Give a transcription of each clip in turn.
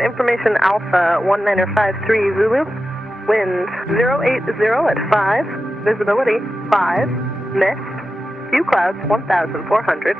Information Alpha 1953 Zulu, wind 080 at 5, visibility 5, mist, few clouds 1,400.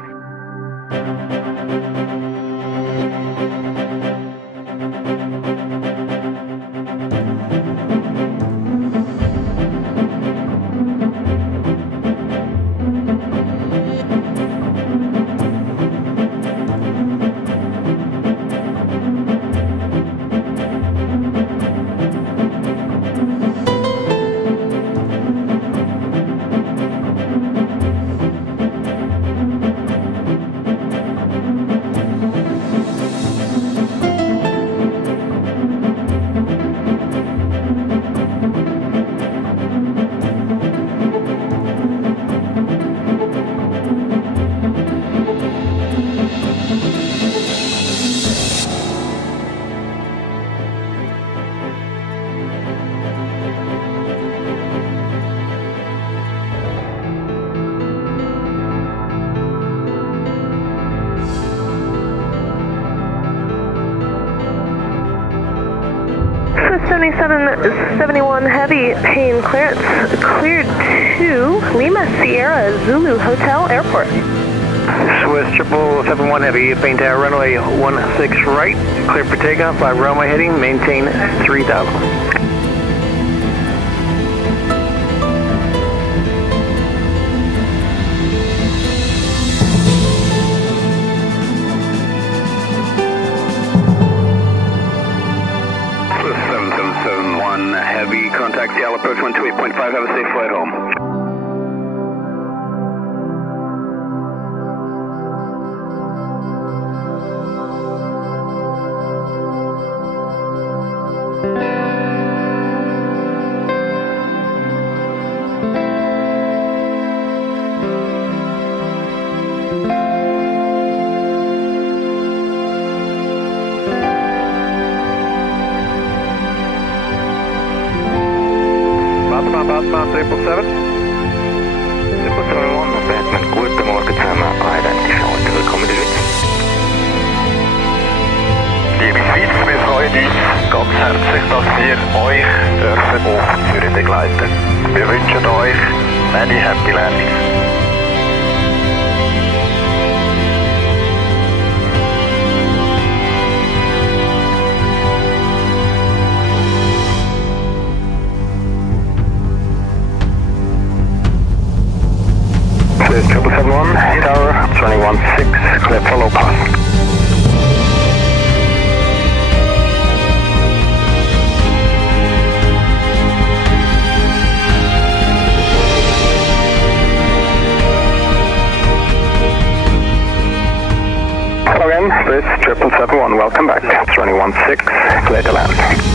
So 7771 Heavy, pain clearance, cleared to Lima Sierra Zulu Hotel Airport. Swiss 7771 Heavy, pain tower runway 16 right, clear for takeoff by runway heading, maintain 3000. Heavy, contact Seattle approach 128.5, have a safe flight home. Batman 777. 771, Batman, guten Morgen, Hammer, identified, willkommen in Schweiz. Liebe Schweiz, wir freuen uns ganz herzlich, dass wir euch dürfen auf Zürich begleiten. Wir wünschen euch many happy landings. This is 7771, tower, 216, clear follow pass. Hello again, this is 7771, welcome back, 216, clear to land.